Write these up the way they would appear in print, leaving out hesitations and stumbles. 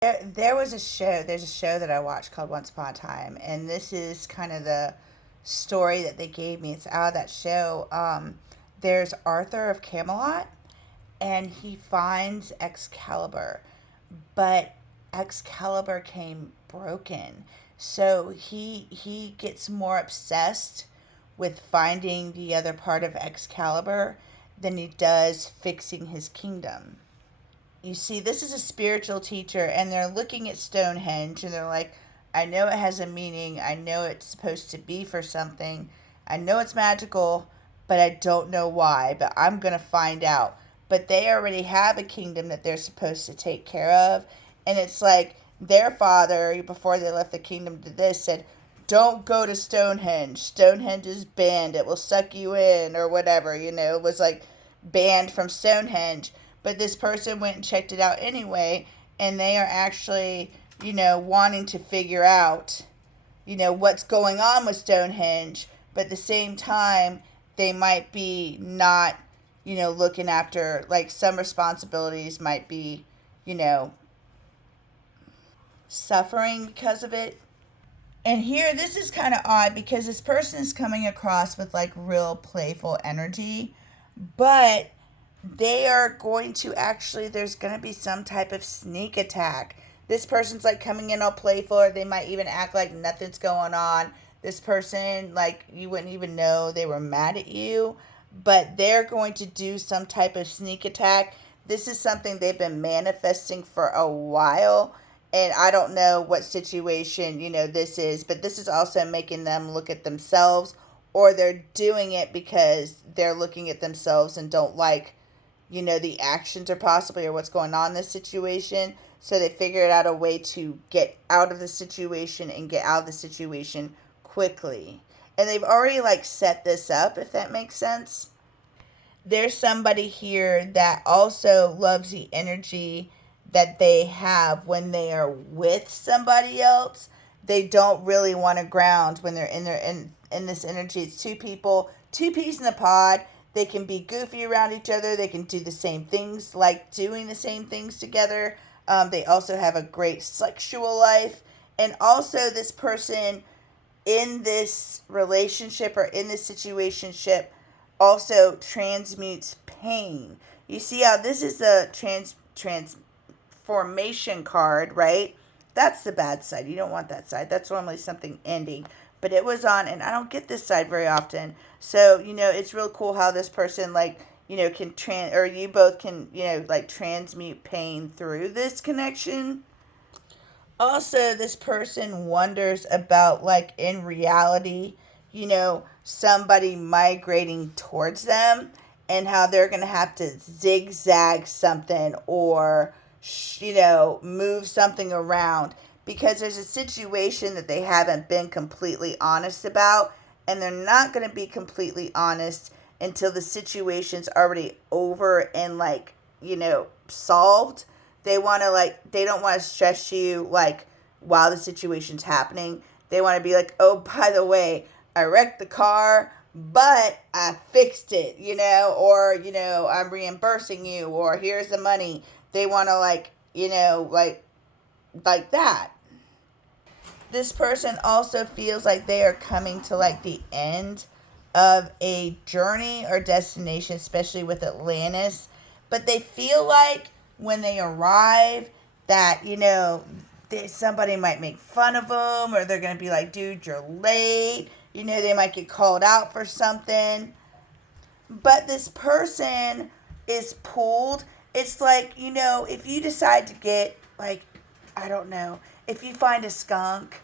There was a show. There's a show that I watched called Once Upon a Time, and this is kind of the story that they gave me. It's out of that show. There's Arthur of Camelot, and he finds Excalibur, but Excalibur came broken. So he gets more obsessed with finding the other part of Excalibur than he does fixing his kingdom. You see, this is a spiritual teacher, and they're looking at Stonehenge, and they're like, I know it has a meaning. I know it's supposed to be for something. I know it's magical, but I don't know why. But I'm going to find out. But they already have a kingdom that they're supposed to take care of. And it's like their father, before they left the kingdom to this, said, don't go to Stonehenge. Stonehenge is banned. It will suck you in, or whatever. It was like banned from Stonehenge, but this person went and checked it out anyway, and they are actually, wanting to figure out, what's going on with Stonehenge, but at the same time, they might be not, looking after, like, some responsibilities might be, you know, suffering because of it. And here, this is kind of odd because this person is coming across with like real playful energy, but they are going to actually, there's going to be some type of sneak attack. This person's like coming in all playful, or they might even act like nothing's going on. This person, like, you wouldn't even know they were mad at you, but they're going to do some type of sneak attack. This is something they've been manifesting for a while, and I don't know what situation, this is, but this is also making them look at themselves, or they're doing it because they're looking at themselves and don't like, the actions or possibly or what's going on in this situation. So they figured out a way to get out of the situation and get out of the situation quickly. And they've already like set this up, if that makes sense. There's somebody here that also loves the energy that they have when they are with somebody else. They don't really want to ground when they're in this energy. It's two people, two peas in a pod. They can be goofy around each other. They can do the same things, like doing the same things together. They also have a great sexual life. And also, this person in this relationship or in this situationship also transmutes pain. You see how this is the transformation card, right? That's the bad side. You don't want that side. That's normally something ending. But it was on, and I don't get this side very often. So, it's real cool how this person, like, can or you both can, like, transmute pain through this connection. Also, this person wonders about, like, in reality, somebody migrating towards them, and how they're going to have to zigzag something, or move something around, because there's a situation that they haven't been completely honest about, and they're not going to be completely honest until the situation's already over and, like, solved. They don't want to stress you, like, while the situation's happening. They want to be like, oh, by the way, I wrecked the car, but I fixed it, or, I'm reimbursing you, or here's the money. They want to, like, like that. This person also feels like they are coming to, like, the end of a journey or destination, especially with Atlantis. But they feel like when they arrive that, somebody might make fun of them, or they're going to be like, dude, you're late. They might get called out for something. But this person is pulled. It's like, if you decide to get, like, I don't know, if you find a skunk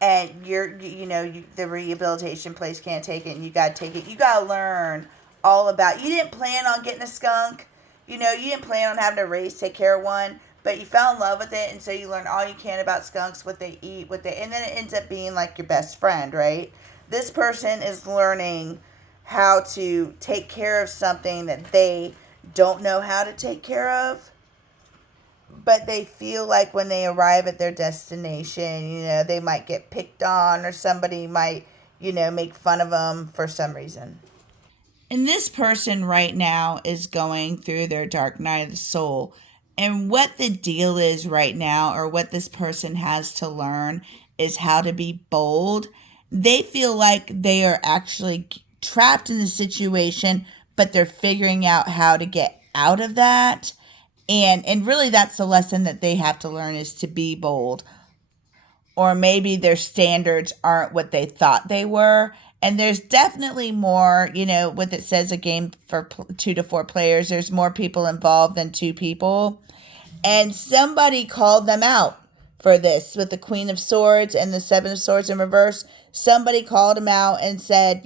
and the rehabilitation place can't take it and you got to take it, you got to learn all about, you didn't plan on getting a skunk, you didn't plan on having to raise, take care of one, but you fell in love with it, and so you learn all you can about skunks, what they eat, and then it ends up being like your best friend, right? This person is learning how to take care of something that they don't know how to take care of, but they feel like when they arrive at their destination, they might get picked on, or somebody might, make fun of them for some reason. And this person right now is going through their dark night of the soul. And what the deal is right now, or what this person has to learn, is how to be bold. They feel like they are actually trapped in the situation, but they're figuring out how to get out of that. And really that's the lesson that they have to learn, is to be bold. Or maybe their standards aren't what they thought they were. And there's definitely more, what it says, a game for 2 to 4 players. There's more people involved than 2 people. And somebody called them out for this with the Queen of Swords and the Seven of Swords in reverse. Somebody called them out and said,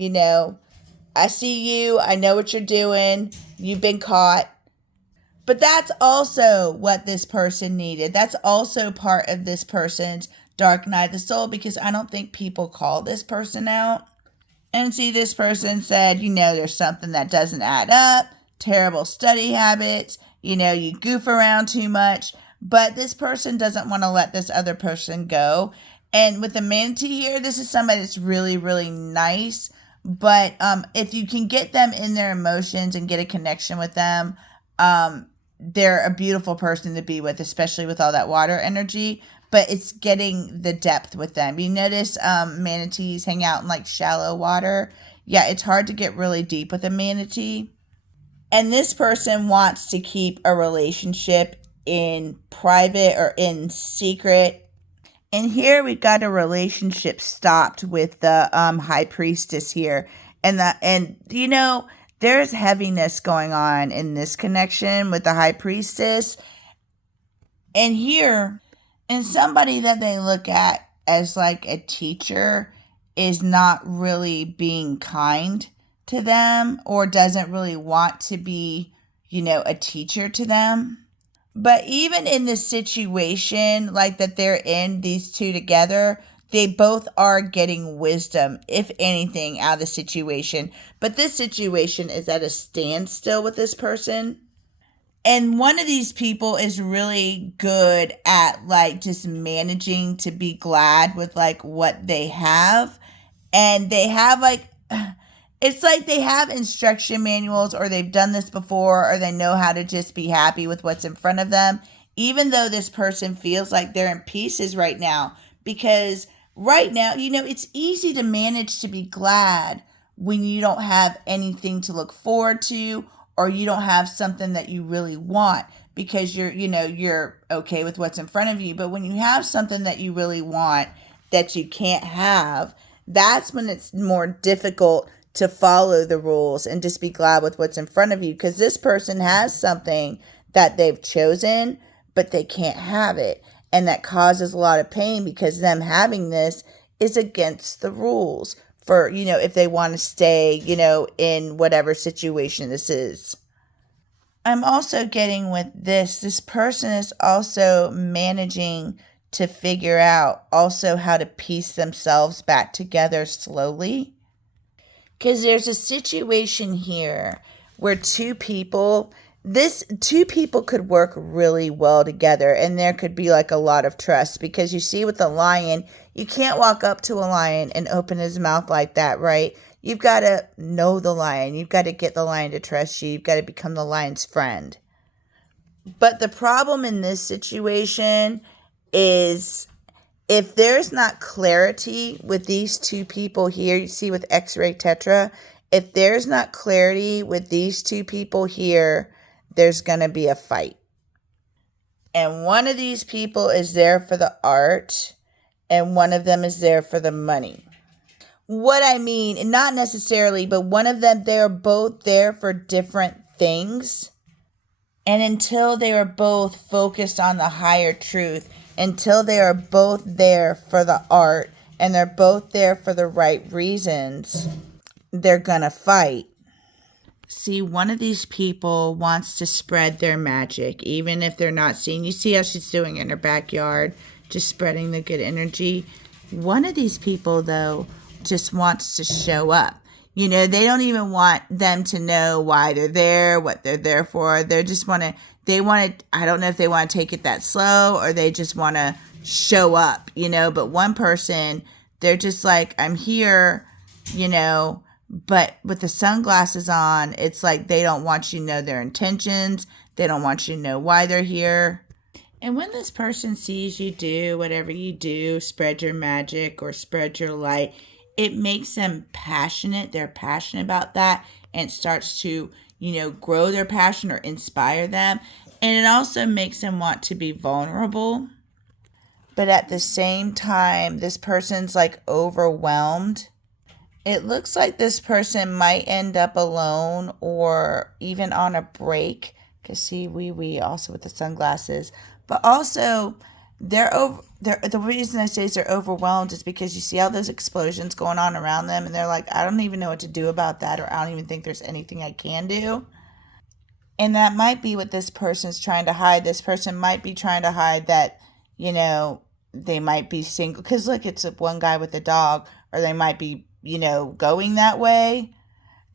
I see you. I know what you're doing. You've been caught. But that's also what this person needed. That's also part of this person's dark night of the soul, because I don't think people call this person out. And see, this person said, there's something that doesn't add up, terrible study habits, you goof around too much. But this person doesn't want to let this other person go. And with the manatee here, this is somebody that's really, really nice. But if you can get them in their emotions and get a connection with them, they're a beautiful person to be with, especially with all that water energy. But it's getting the depth with them. You notice manatees hang out in like shallow water. Yeah, it's hard to get really deep with a manatee. And this person wants to keep a relationship in private or in secret. And here we've got a relationship stopped with the high priestess here. And there's heaviness going on in this connection with the high priestess. And here, and somebody that they look at as like a teacher is not really being kind to them, or doesn't really want to be, a teacher to them. But even in this situation like that they're in, these two together, they both are getting wisdom, if anything, out of the situation. But this situation is at a standstill with this person. And one of these people is really good at like just managing to be glad with like what they have. And they have like, it's like they have instruction manuals, or they've done this before, or they know how to just be happy with what's in front of them. Even though this person feels like they're in pieces right now, because right now, it's easy to manage to be glad when you don't have anything to look forward to, or you don't have something that you really want, because you're okay with what's in front of you. But when you have something that you really want that you can't have, that's when it's more difficult to follow the rules and just be glad with what's in front of you, because this person has something that they've chosen, but they can't have it. And that causes a lot of pain, because them having this is against the rules for, if they want to stay, in whatever situation this is. I'm also getting with this person is also managing to figure out also how to piece themselves back together slowly. Because there's a situation here where two people could work really well together, and there could be like a lot of trust, because you see with the lion, you can't walk up to a lion and open his mouth like that, right? You've got to know the lion. You've got to get the lion to trust you. You've got to become the lion's friend. But the problem in this situation is, if there's not clarity with these two people here, you see with X-ray Tetra, if there's not clarity with these two people here, there's going to be a fight. And one of these people is there for the art, and one of them is there for the money. What I mean, not necessarily, but one of them, they're both there for different things. And until they are both focused on the higher truth, until they are both there for the art, and they're both there for the right reasons, they're gonna fight. See, one of these people wants to spread their magic, even if they're not seen. You see how she's doing it in her backyard, just spreading the good energy. One of these people, though, just wants to show up. They don't even want them to know why they're there, what they're there for. They want to, I don't know if they want to take it that slow, or they just want to show up, But one person, they're just like, I'm here, but with the sunglasses on, it's like they don't want you to know their intentions. They don't want you to know why they're here. And when this person sees you do whatever you do, spread your magic or spread your light, it makes them passionate. They're passionate about that, and it starts to, grow their passion or inspire them. And it also makes them want to be vulnerable. But at the same time, this person's like overwhelmed. It looks like this person might end up alone or even on a break. Because see, we also with the sunglasses. But also, the reason I say they're overwhelmed is because you see all those explosions going on around them, and they're like, I don't even know what to do about that, or I don't even think there's anything I can do. And that might be what this person's trying to hide. This person might be trying to hide that, they might be single. Because look, it's one guy with a dog, or they might be, going that way.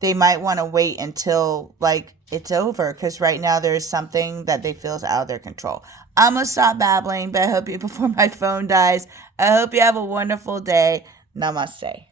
They might want to wait until like it's over, because right now there's something that they feel is out of their control. I'm going to stop babbling, but I hope you, before my phone dies, I hope you have a wonderful day. Namaste.